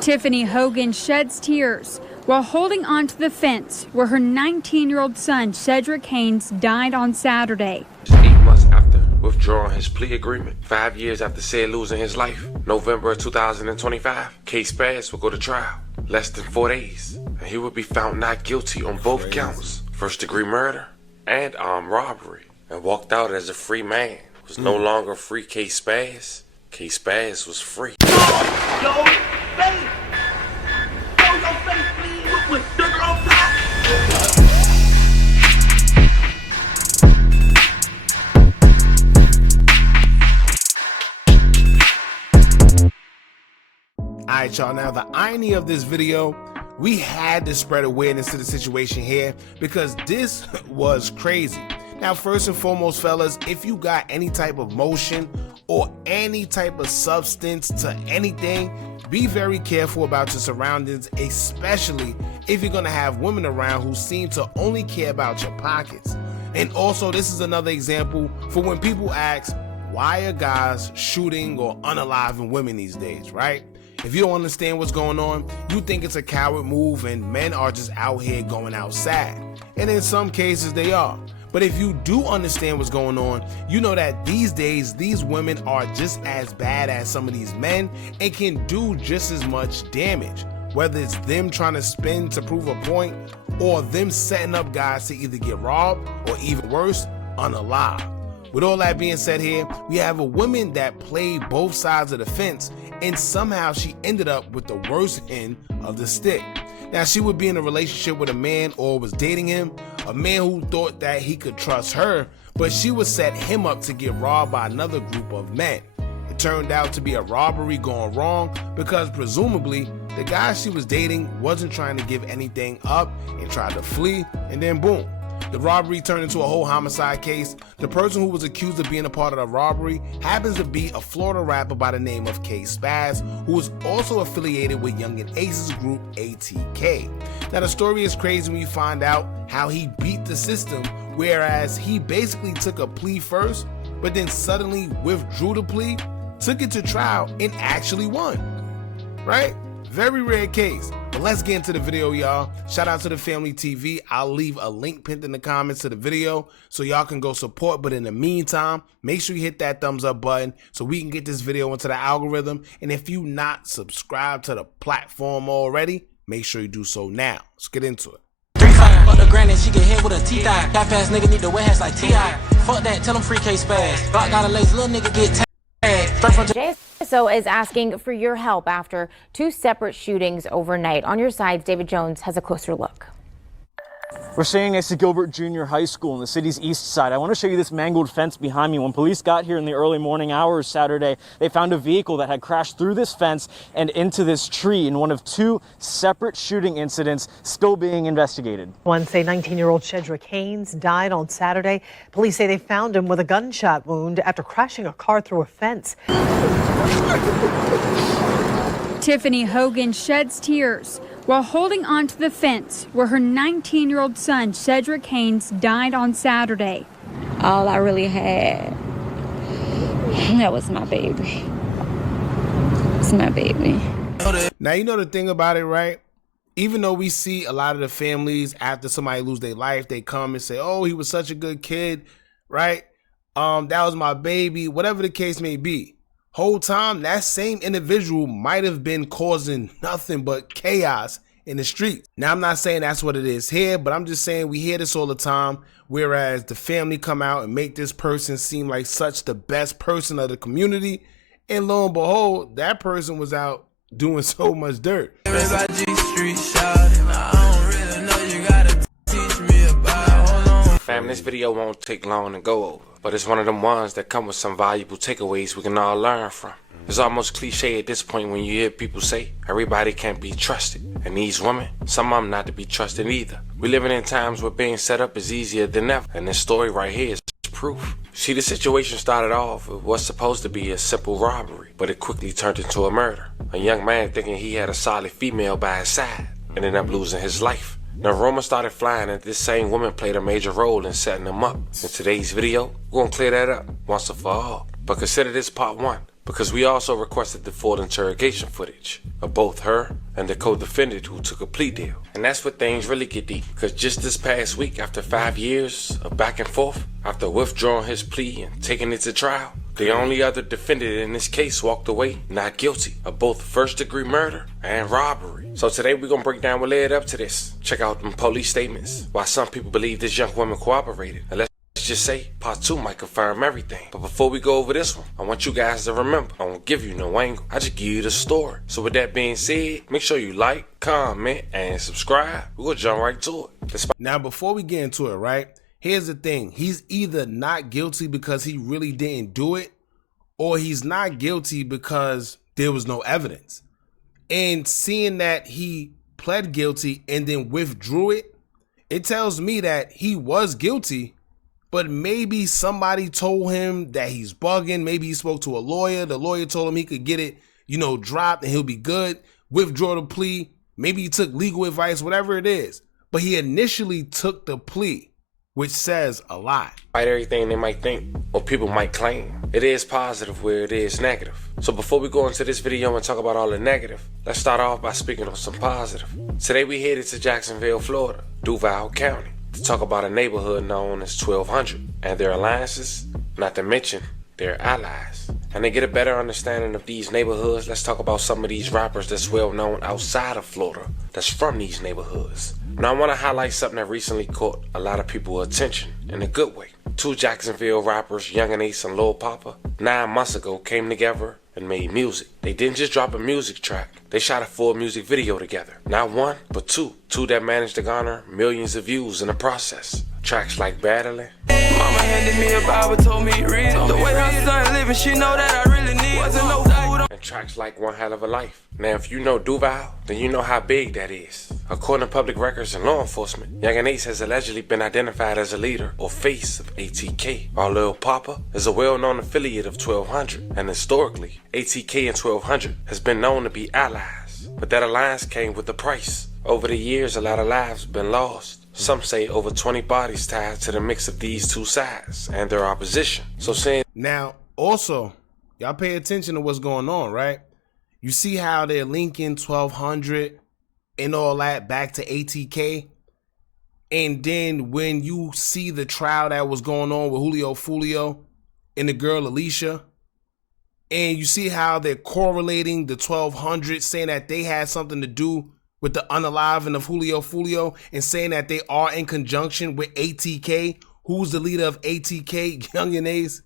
Tiffany Hogan sheds tears while holding onto the fence where her 19-year-old son, Cedric Haynes, died on Saturday. 8 months after withdrawing his plea agreement, 5 years after said losing his life, November of 2025, case Spazz will go to trial. Less than 4 days, and he will be found not guilty on both counts, first-degree murder and armed robbery, and walked out as a free man. Was no longer free case Spazz. Case Spazz was free. Yo, face! Yo, your face, please, with sugar on top! Alright y'all, now the irony of this video, we had to spread awareness to the situation here because this was crazy. Now first and foremost fellas, if you got any type of motion or any type of substance to anything, be very careful about your surroundings, especially if you're gonna have women around who seem to only care about your pockets. And also this is another example for when people ask, why are guys shooting or unaliving women these days, right? If you don't understand what's going on, you think it's a coward move and men are just out here going outside. And in some cases they are. But if you do understand what's going on, you know that these days, these women are just as bad as some of these men and can do just as much damage. Whether it's them trying to spin to prove a point or them setting up guys to either get robbed or even worse, unalived. With all that being said here, we have a woman that played both sides of the fence and somehow she ended up with the worst end of the stick. Now she would be in a relationship with a man or was dating him, a man who thought that he could trust her, but she would set him up to get robbed by another group of men. It turned out to be a robbery gone wrong because presumably the guy she was dating wasn't trying to give anything up and tried to flee, and then boom. The robbery turned into a whole homicide case. The person who was accused of being a part of the robbery happens to be a Florida rapper by the name of Spazz, who is also affiliated with Young and Ace's group ATK. Now the story is crazy when you find out how he beat the system, whereas he basically took a plea first, but then suddenly withdrew the plea, took it to trial, and actually won, right? Very rare case. But let's get into the video, y'all. Shout out to the Family TV. I'll leave a link pinned in the comments to the video so y'all can go support. But in the meantime, make sure you hit that thumbs up button so we can get this video into the algorithm. And if you not subscribed to the platform already, make sure you do so now. Let's get into it. 3-5, fuck the granny, she get hit with a teeth eye. That ass nigga need to wear hats like T.I. Fuck that, tell him free case Spazz. Glock got a lazy little nigga get tagged. JSO is asking for your help after 2 separate shootings overnight. On your sides, David Jones has a closer look. We're standing next to Gilbert Junior High School in the city's east side. I want to show you this mangled fence behind me. When police got here in the early morning hours Saturday, they found a vehicle that had crashed through this fence and into this tree in one of 2 separate shooting incidents still being investigated. One say 19-year-old Cedric Haynes died on Saturday. Police say they found him with a gunshot wound after crashing a car through a fence. Tiffany Hogan sheds tears while holding onto the fence where her 19-year-old son, Cedric Haynes, died on Saturday. All I really had, that was my baby. It's my baby. Now, you know the thing about it, right? Even though we see a lot of the families after somebody lose their life, they come and say, oh, he was such a good kid, right? That was my baby, whatever the case may be. Whole time, that same individual might have been causing nothing but chaos in the street. Now, I'm not saying that's what it is here, but I'm just saying we hear this all the time, whereas the family come out and make this person seem like such the best person of the community, and lo and behold, that person was out doing so much dirt. Fam, this video won't take long to go over, but it's one of them ones that come with some valuable takeaways we can all learn from. It's almost cliche at this point when you hear people say, everybody can't be trusted. And these women, some of them not to be trusted either. We're living in times where being set up is easier than ever, and this story right here is proof. See, the situation started off with what's supposed to be a simple robbery, but it quickly turned into a murder. A young man thinking he had a solid female by his side ended up losing his life. Now, rumors started flying that this same woman played a major role in setting him up. In today's video, we're gonna clear that up once and for all. But consider this part 1. because we also requested the full interrogation footage of both her and the co-defendant who took a plea deal. And that's where things really get deep, because just this past week, after 5 years of back and forth, after withdrawing his plea and taking it to trial, the only other defendant in this case walked away not guilty of both first-degree murder and robbery. So today we're gonna break down what led up to this. Check out them police statements, why some people believe this young woman cooperated, and let's just say part 2 might confirm everything. But before we go over this one, I want you guys to remember, I won't give you no angle, I just give you the story. So with that being said, make sure you like, comment, and subscribe. We're gonna jump right to it. Now, before we get into it, right, here's the thing. He's either not guilty because he really didn't do it, or he's not guilty because there was no evidence. And seeing that he pled guilty and then withdrew it, it tells me that he was guilty, but maybe somebody told him that he's bugging. Maybe he spoke to a lawyer. The lawyer told him he could get it, dropped and he'll be good. Withdraw the plea. Maybe he took legal advice, whatever it is. But he initially took the plea, which says a lot. Despite everything they might think or people might claim, it is positive where it is negative. So before we go into this video and talk about all the negative, let's start off by speaking on some positive. Today we headed to Jacksonville, Florida, Duval County, to talk about a neighborhood known as 1200 and their alliances, not to mention their allies. And to get a better understanding of these neighborhoods, let's talk about some of these rappers that's well known outside of Florida that's from these neighborhoods. Now I want to highlight something that recently caught a lot of people's attention in a good way. 2 Jacksonville rappers, Young Ace and Lil Papa, 9 months ago came together and made music. They didn't just drop a music track, they shot a full music video together. Not one, but two that managed to garner millions of views in the process. Tracks like Battling. Mama handed me a Bible, told me read it. The way her son living, she know that I really need. Wasn't no food. And tracks like One Hell of a Life. Now if you know Duval, then you know how big that is. According to public records and law enforcement, Young Ace has allegedly been identified as a leader or face of ATK, while Lil Papa is a well-known affiliate of 1200, and historically, ATK and 1200 has been known to be allies. But that alliance came with a price. Over the years, a lot of lives have been lost. Some say over 20 bodies tied to the mix of these two sides and their opposition. So saying... Now, also, y'all pay attention to what's going on, right? You see how they're linking 1200 and all that back to ATK? And then when you see the trial that was going on with Julio Fulio and the girl Alicia, and you see how they're correlating the 1200, saying that they had something to do with the unaliving of Julio Fulio, and saying that they are in conjunction with ATK. Who's the leader of ATK? Young and Ace,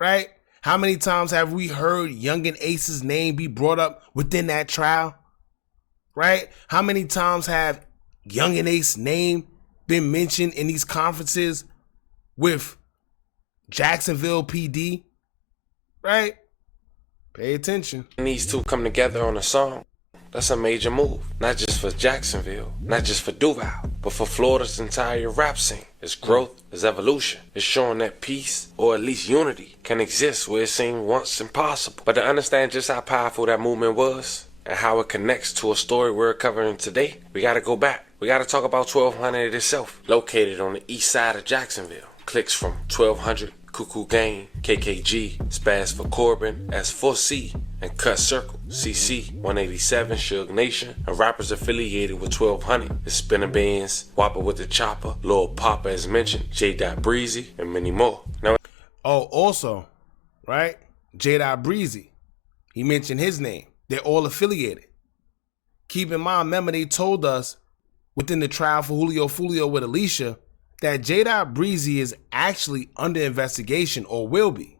right? How many times have we heard Young and Ace's name be brought up within that trial, right? How many times have Young and Ace's name been mentioned in these conferences with Jacksonville PD, right? Pay attention. These two come together on a song. That's a major move, not just for Jacksonville, not just for Duval, but for Florida's entire rap scene. It's growth, it's evolution. It's showing that peace, or at least unity, can exist where it seemed once impossible. But to understand just how powerful that movement was, and how it connects to a story we're covering today, we gotta go back. We gotta talk about 1200 itself, located on the east side of Jacksonville. Cliques from 1200, Cuckoo Gang, KKG, Spazz for Corbin, S4C, and Cut Circle, CC, 187, Suge Nation, and rappers affiliated with 1200, the Spinner Bands, Whopper with the Chopper, Lil Papa as mentioned, J. Breezy, and many more. Now, also, right, J. Breezy, he mentioned his name. They're all affiliated. Keep in mind, remember they told us within the trial for Julio Fulio with Alicia that J. Breezy is actually under investigation, or will be,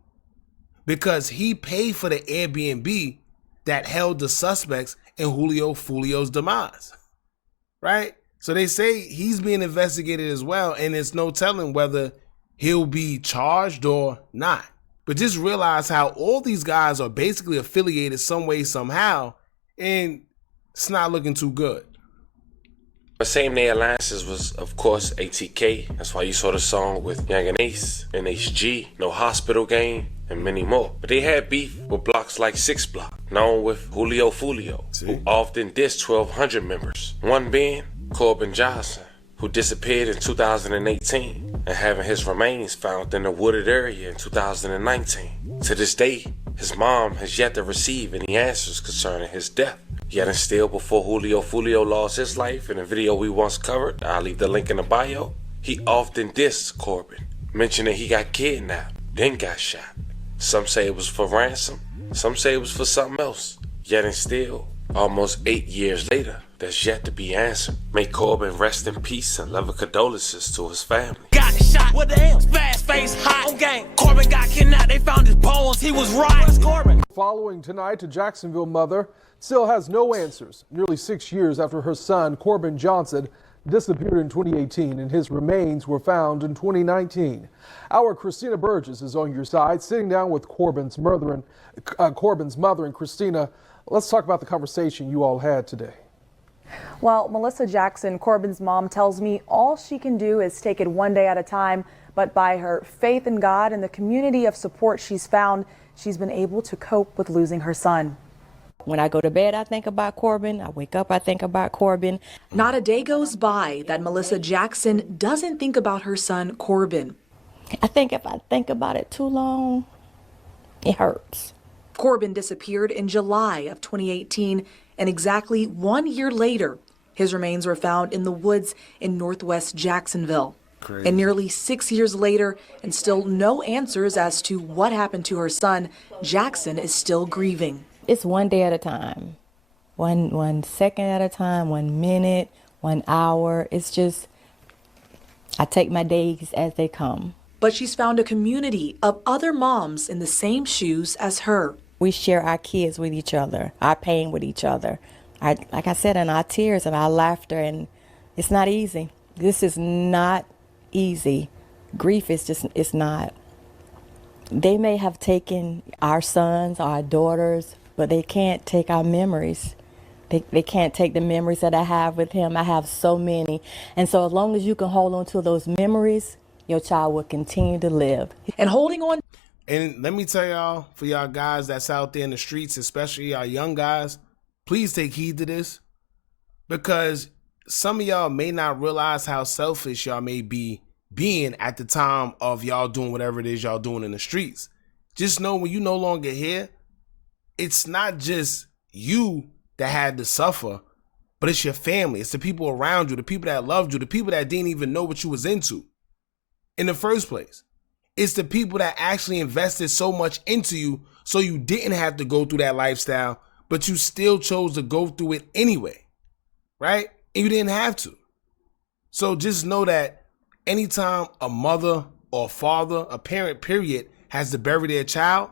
because he paid for the Airbnb that held the suspects in Julio Fulio's demise, right? So they say he's being investigated as well, and it's no telling whether he'll be charged or not. But just realize how all these guys are basically affiliated some way, somehow, and it's not looking too good. But same day alliances was, of course, ATK. That's why you saw the song with Young and Ace, NHG, No Hospital Game, and many more. But they had beef with blocks like 6 Block, known with Julio Fulio, who often dissed 1200 members. One being Corbin Johnson, who disappeared in 2018 and having his remains found in a wooded area in 2019. To this day, His mom has yet to receive any answers concerning his death. Yet and still, before Julio Fulio lost his life in a video we once covered, I'll leave the link in the bio, he often dissed Corbin, mentioning he got kidnapped, then got shot. Some say it was for ransom, some say it was for something else. Yet and still, almost 8 years later, that's yet to be answered. May Corbin rest in peace and love and condolences to his family. Got shot, what the hell? Spazz face hot on game. Corbin got kidnapped, they found his bones, he was right. Where's Corbin? Following tonight, a Jacksonville mother still has no answers. Nearly 6 years after her son, Corbin Johnson, disappeared in 2018 and his remains were found in 2019. Our Christina Burgess is on your side, sitting down with Corbin's mother. And Christina, let's talk about the conversation you all had today. Well, Melissa Jackson, Corbin's mom, tells me all she can do is take it one day at a time, but by her faith in God and the community of support she's found, she's been able to cope with losing her son. When I go to bed, I think about Corbin. I wake up, I think about Corbin. Not a day goes by that Melissa Jackson doesn't think about her son, Corbin. I think if I think about it too long, it hurts. Corbin disappeared in July of 2018, and exactly 1 year later, his remains were found in the woods in northwest Jacksonville. Crazy. And nearly 6 years later, and still no answers as to what happened to her son, Jackson is still grieving. It's one day at a time, one second at a time, 1 minute, 1 hour. It's just, I take my days as they come. But she's found a community of other moms in the same shoes as her. We share our kids with each other, our pain with each other. Like I said, and our tears and our laughter, and it's not easy. This is not easy. Grief is just, it's not. They may have taken our sons, our daughters, but they can't take our memories. They can't take the memories that I have with him. I have so many. And so as long as you can hold on to those memories, your child will continue to live. And holding on. And let me tell y'all, for y'all guys that's out there in the streets, especially y'all young guys, please take heed to this, because some of y'all may not realize how selfish y'all may be being at the time of y'all doing whatever it is y'all doing in the streets. Just know when you no longer here, it's not just you that had to suffer, but it's your family. It's the people around you, the people that loved you, the people that didn't even know what you was into in the first place. It's the people that actually invested so much into you so you didn't have to go through that lifestyle, but you still chose to go through it anyway, right? And you didn't have to. So just know that anytime a mother or a father, a parent, period, has to bury their child,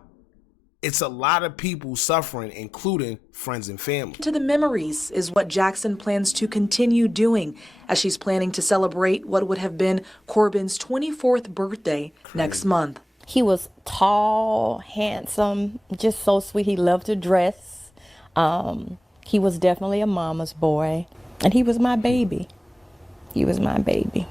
it's a lot of people suffering, including friends and family. To the memories is what Jackson plans to continue doing as she's planning to celebrate what would have been Corbin's 24th birthday next month. He was tall, handsome, just so sweet. He loved to dress. He was definitely a mama's boy, and he was my baby. He was my baby.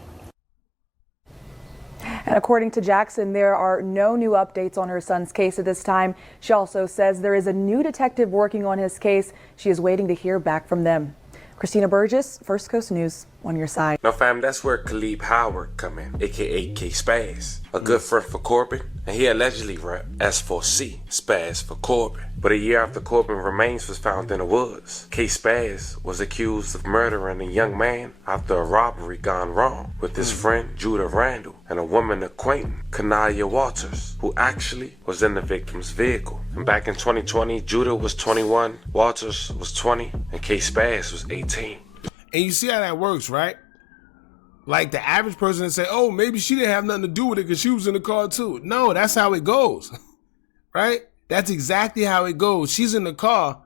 And according to Jackson, there are no new updates on her son's case at this time. She also says there is a new detective working on his case. She is waiting to hear back from them. Christina Burgess, First Coast News, on your side. Now fam, that's where Khalib Howard come in, aka K Spazz, a good friend for Corbin, and he allegedly rep S4C, Spazz for Corbin. But a year after Corbin remains was found in the woods, K Spazz was accused of murdering a young man after a robbery gone wrong with his friend Judah Randall and a woman acquaintance, Kanaya Walters, who actually was in the victim's vehicle. And back in 2020, Judah was 21, Walters was 20, and K Spazz was 18. And you see how that works, right? Like the average person would say, oh, maybe she didn't have nothing to do with it because she was in the car too. No, that's how it goes, right? That's exactly how it goes. She's in the car,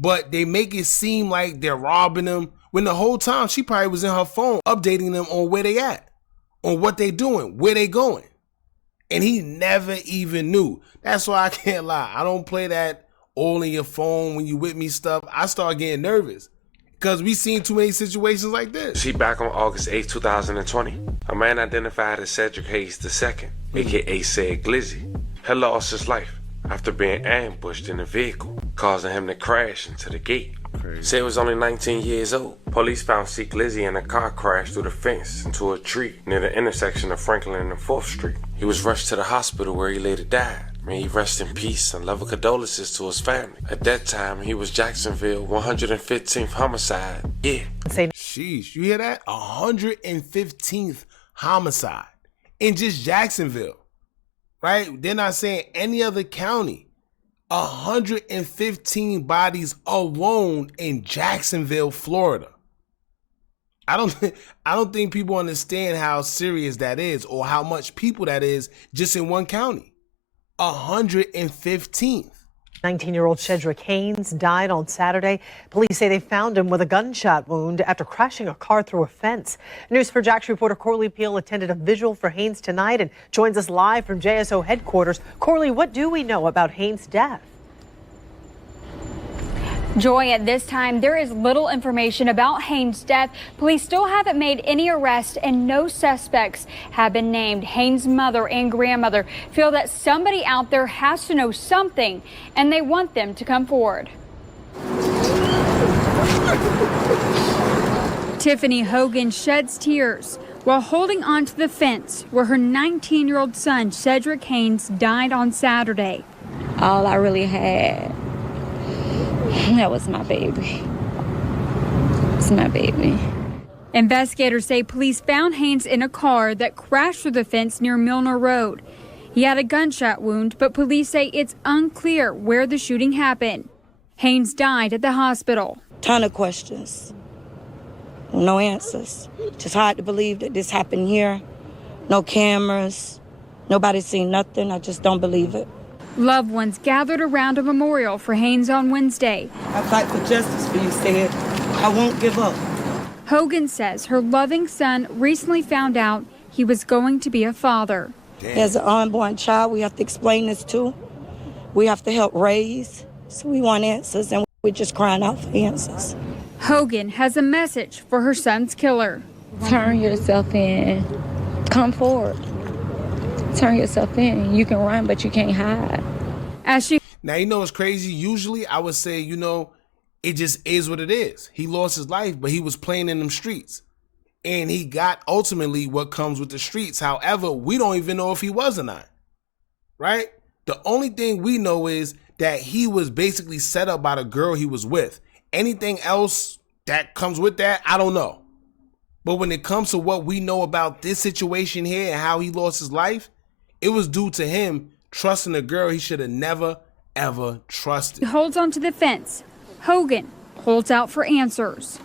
but they make it seem like they're robbing them when the whole time she probably was in her phone updating them on where they at, on what they doing, where they going. And he never even knew. That's why I can't lie. I don't play that all in your phone when you with me stuff. I start getting nervous because we seen too many situations like this. She back on August 8, 2020. A man identified as Cedric Hayes II, aka Said Glizzy, had lost his life after being ambushed in a vehicle, causing him to crash into the gate. Said was only 19 years old. Police found C. Glizzy in a car crash through the fence into a tree near the intersection of Franklin and 4th Street. He was rushed to the hospital where he later died, May he rest in peace and love and condolences to his family. At that time, he was Jacksonville 115th homicide. Yeah. Sheesh, you hear that? 115th homicide in just Jacksonville, right? They're not saying any other county. 115 bodies alone in Jacksonville, Florida. I don't think people understand how serious that is or how much people that is just in one county. 115th. 19-year-old Cedric Haynes died on Saturday. Police say they found him with a gunshot wound after crashing a car through a fence. News4Jax reporter Corley Peel attended a vigil for Haynes tonight and joins us live from JSO headquarters. Corley, what do we know about Haynes' death? Joy, at this time, there is little information about Haynes' death. Police still haven't made any arrests and no suspects have been named. Haynes' mother and grandmother feel that somebody out there has to know something and they want them to come forward. Tiffany Hogan sheds tears while holding onto the fence where her 19-year-old son, Cedric Haynes, died on Saturday. All I really had, that was my baby. It's my baby. Investigators say police found Haynes in a car that crashed through the fence near Milner Road. He had a gunshot wound, but police say it's unclear where the shooting happened. Haynes died at the hospital. Ton of questions. No answers. Just hard to believe that this happened here. No cameras. Nobody's seen nothing. I just don't believe it. Loved ones gathered around a memorial for Haynes on Wednesday. I fight for justice for you, said. I won't give up. Hogan says her loving son recently found out he was going to be a father. As an unborn child, we have to explain this to. We have to help raise. So we want answers, and we're just crying out for answers. Hogan has a message for her son's killer. Turn yourself in. Come forward. Turn yourself in. You can run, but you can't hide. Now, you know what's crazy? Usually I would say, you know, it just is what it is. He lost his life, but he was playing in them streets. And he got ultimately what comes with the streets. However, we don't even know if he was or not. Right? The only thing we know is that he was basically set up by the girl he was with. Anything else that comes with that, I don't know. But when it comes to what we know about this situation here and how he lost his life, it was due to him trusting a girl he should have never, ever trusted. He holds onto the fence. Hogan holds out for answers.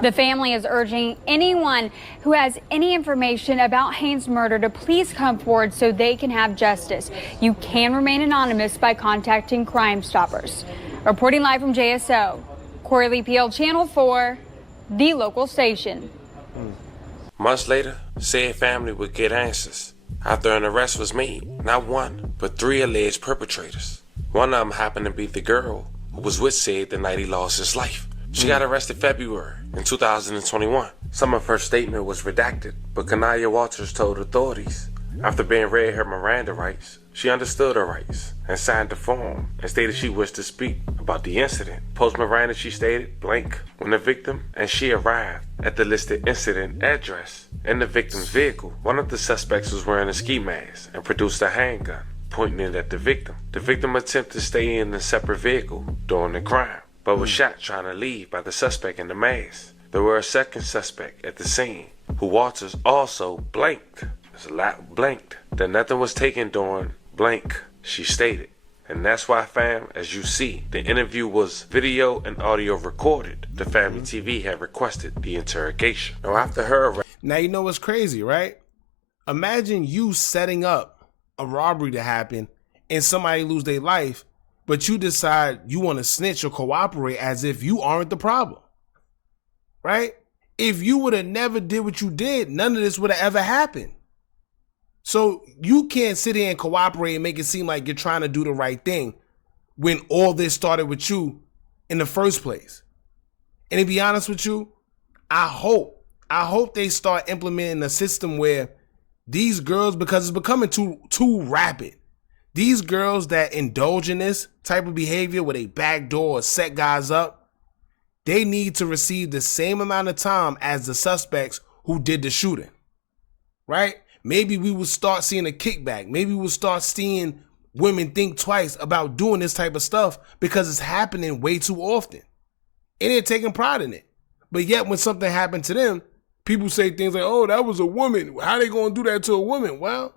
The family is urging anyone who has any information about Haynes' murder to please come forward so they can have justice. You can remain anonymous by contacting Crime Stoppers. Reporting live from JSO, Corley Peel, Channel 4, the local station. Months later, said family would get answers after an arrest was made. Not one, but 3 alleged perpetrators. One of them happened to be the girl who was with said the night he lost his life. She got arrested February in 2021. Some of her statement was redacted, but Kanaya Walters told authorities after being read her Miranda rights, she understood her rights and signed the form and stated she wished to speak about the incident. Post Miranda, she stated, blank, when the victim and she arrived at the listed incident address in the victim's vehicle, one of the suspects was wearing a ski mask and produced a handgun, pointing it at the victim. The victim attempted to stay in a separate vehicle during the crime, but was shot trying to leave by the suspect in the mask. There were a second suspect at the scene, who Walters also blanked. There's a lot blanked. That nothing was taken during blank, she stated. And that's why, fam, as you see, the interview was video and audio recorded. The family TV had requested the interrogation. Now after her arrest. Now you know what's crazy, right? Imagine you setting up a robbery to happen and somebody lose their life, but you decide you want to snitch or cooperate as if you aren't the problem, right? If you would have never did what you did, none of this would have ever happened. So you can't sit here and cooperate and make it seem like you're trying to do the right thing when all this started with you in the first place. And to be honest with you, I hope they start implementing a system where these girls, because it's becoming too rapid, these girls that indulge in this type of behavior where they backdoor or set guys up, they need to receive the same amount of time as the suspects who did the shooting, right? maybe we will start seeing a kickback. Maybe we'll start seeing women think twice about doing this type of stuff because it's happening way too often. And they're taking pride in it. But yet when something happened to them, people say things like, oh, that was a woman. How they going to do that to a woman? Well,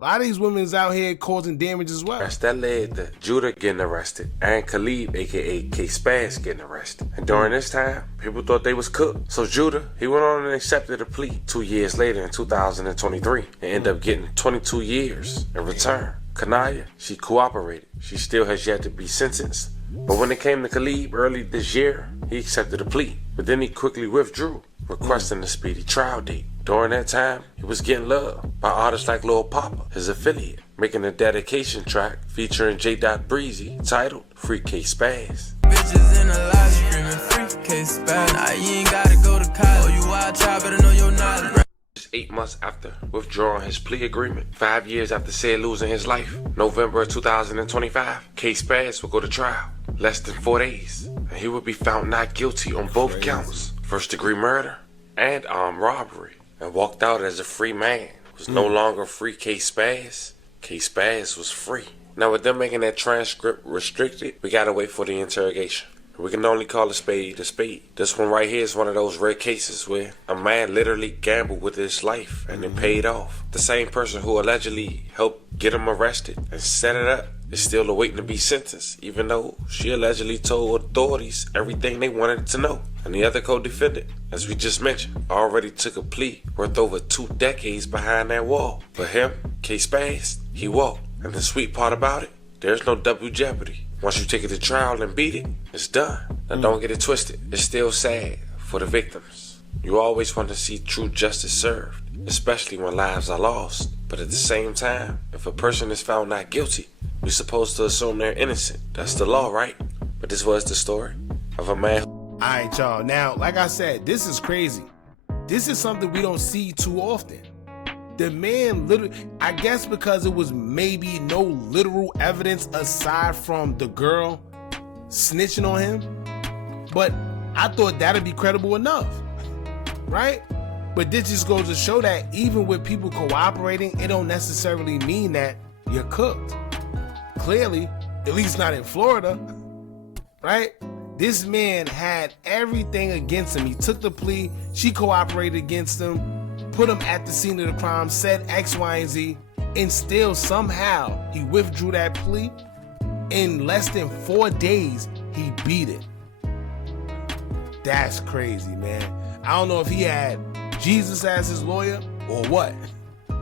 a lot of these women is out here causing damage as well. That led to Judah getting arrested and Khalid, aka Spazz, getting arrested. And during this time, people thought they was cooked. So Judah, he went on and accepted a plea 2 years later in 2023 and ended up getting 22 years in return. Kanaya, she cooperated. She still has yet to be sentenced. But when it came to Khalid early this year, he accepted a plea. But then he quickly withdrew, requesting a speedy trial date. During that time, he was getting loved by artists like Lil Papa, his affiliate, making a dedication track featuring J. Breezy titled Free K Spazz. Bitches in the lot screaming free K Spazz. Now you ain't gotta go to college. You wild child, better know your knowledge. Just 8 months after withdrawing his plea agreement, 5 years after said losing his life, November 2025, K Spazz will go to trial. Less than 4 days, and he would be found not guilty on both counts, first-degree murder and armed robbery, and walked out as a free man. Was no longer free K Spazz. K Spazz was free. Now with them making that transcript restricted, we gotta wait for the interrogation. We can only call a spade a spade. This one right here is one of those rare cases where a man literally gambled with his life and it paid off. The same person who allegedly helped get him arrested and set it up is still awaiting to be sentenced, even though she allegedly told authorities everything they wanted to know. And the other co-defendant, as we just mentioned, already took a plea worth over 2 decades behind that wall. But him, K Spazz, he walked. And the sweet part about it, there's no double jeopardy. Once you take it to trial and beat it, it's done. Now don't get it twisted. It's still sad for the victims. You always want to see true justice served, especially when lives are lost. But at the same time, if a person is found not guilty, we're supposed to assume they're innocent. That's the law, right? But this was the story of a man. All right, y'all. Now, like I said, this is crazy. This is something we don't see too often. The man literally, I guess because it was maybe no literal evidence aside from the girl snitching on him, but I thought that'd be credible enough, right? But this just goes to show that even with people cooperating, it don't necessarily mean that you're cooked. Clearly, at least not in Florida, right? This man had everything against him. He took the plea, she cooperated against him, put him at the scene of the crime, said X, Y, and Z, and still somehow he withdrew that plea. In less than 4 days, he beat it. That's crazy, man. I don't know if he had Jesus as his lawyer or what.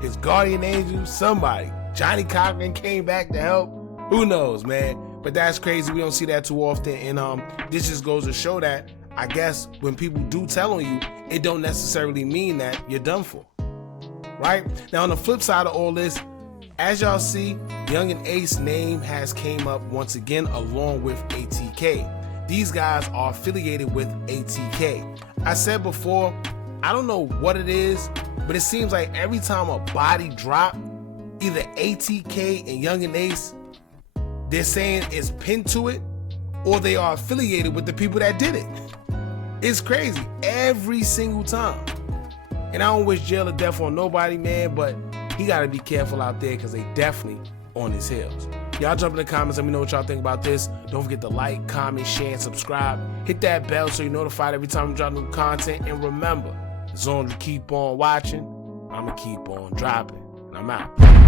His guardian angel, somebody. Johnny Cochran came back to help. Who knows, man? But that's crazy. We don't see that too often. And this just goes to show that, I guess, when people do tell on you, it don't necessarily mean that you're done for, right? Now, on the flip side of all this, as y'all see, Young and Ace name has came up once again along with ATK. These guys are affiliated with ATK. I said before, I don't know what it is, but it seems like every time a body drop, either ATK and Young and Ace, they're saying it's pinned to it, or they are affiliated with the people that did it. It's crazy every single time. And I don't wish jail or death on nobody, man, but he gotta be careful out there because they definitely on his heels. Y'all jump in the comments, let me know what y'all think about this. Don't forget to like, comment, share, and subscribe. Hit that bell so you're notified every time we drop new content. And remember, as long as you keep on watching, I'ma keep on dropping. And I'm out.